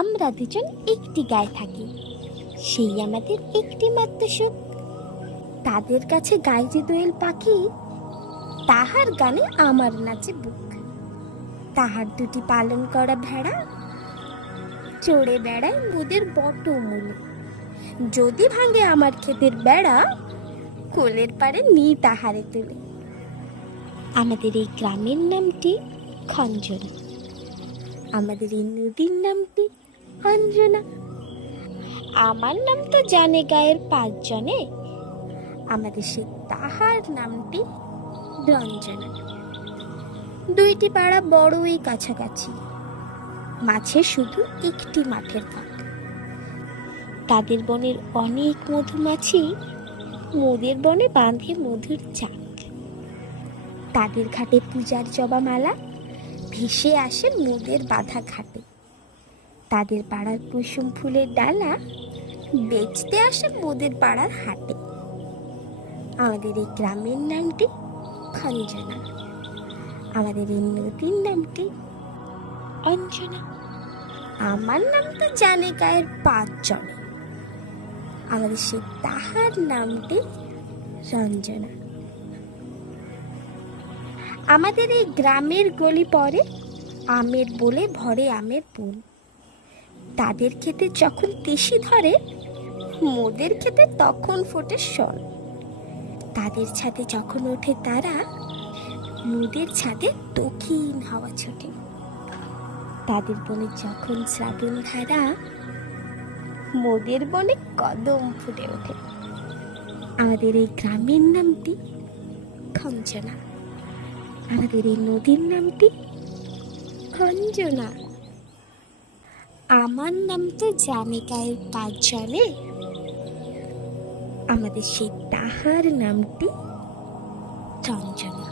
আমরা দুজন একটি গায়ে থাকি, সেই আমাদের একটি মাত্র সুখ। তাদের কাছে গায়ে যে দোয়েল পাখি, তাহার গানে আমার নাচে বুক। তাহার দুটি পালন করা ভেড়া চড়ে বেড়ায় মোদের বটমূলে। যদি ভাঙে আমার ক্ষেতের বেড়া, কোলের পাড়ে নি তাহারে তুলে। আমাদের এই গ্রামের নামটি খঞ্জনা, আমাদের এই নদীর নামটি অঞ্জনা। আমার নাম তো জানে গায়ের 5 জনে, আমাদের সেই তাহার নামটি রঞ্জনা। দুইটি পাড়া বড়ই কাছাকাছি, মাঝে শুধু একটি মাঠের ফাঁক। তাদের বনের অনেক মধুমাছি মোদের বনে বাঁধে মধুর চাক। তাদের ঘাটে পূজার জবা মালা ভেসে আসে মোদের বাঁধা ঘাটে। তাদের পাড়ার কুসুম ফুলের ডালা বেচতে আসে মোদের পাড়ার হাটে। আমাদের এই গ্রামের নামটি খঞ্জনা, আমাদের এই নদীর নামটি অঞ্জনা। আমার নাম তো জানে গায়ের 5 জনে, আমাদের সেই তাহার নামটি রঞ্জনা। আমাদের এই গ্রামের গলি পরে আমের বলে ভরে আমের পুল। তাদের খেতে যখন তিসি ধরে, মোদের খেতে তখন ফোটে শন। তাদের ছাদে যখন ওঠে তারা, মোদের ছাদে দক্ষিণ হাওয়া ছোটে। তাদের বনে যখন শ্রাবণ ধারা, মোদের বনে কদম ফুটে ওঠে। আমাদের এই গ্রামের নামটি খঞ্জনা, আমাদের এই নদীর নামটি অঞ্জনা। আমার নাম তো জানে গায়ের 5 জনে, আমাদের সেই তাহার নামটি রঞ্জনা।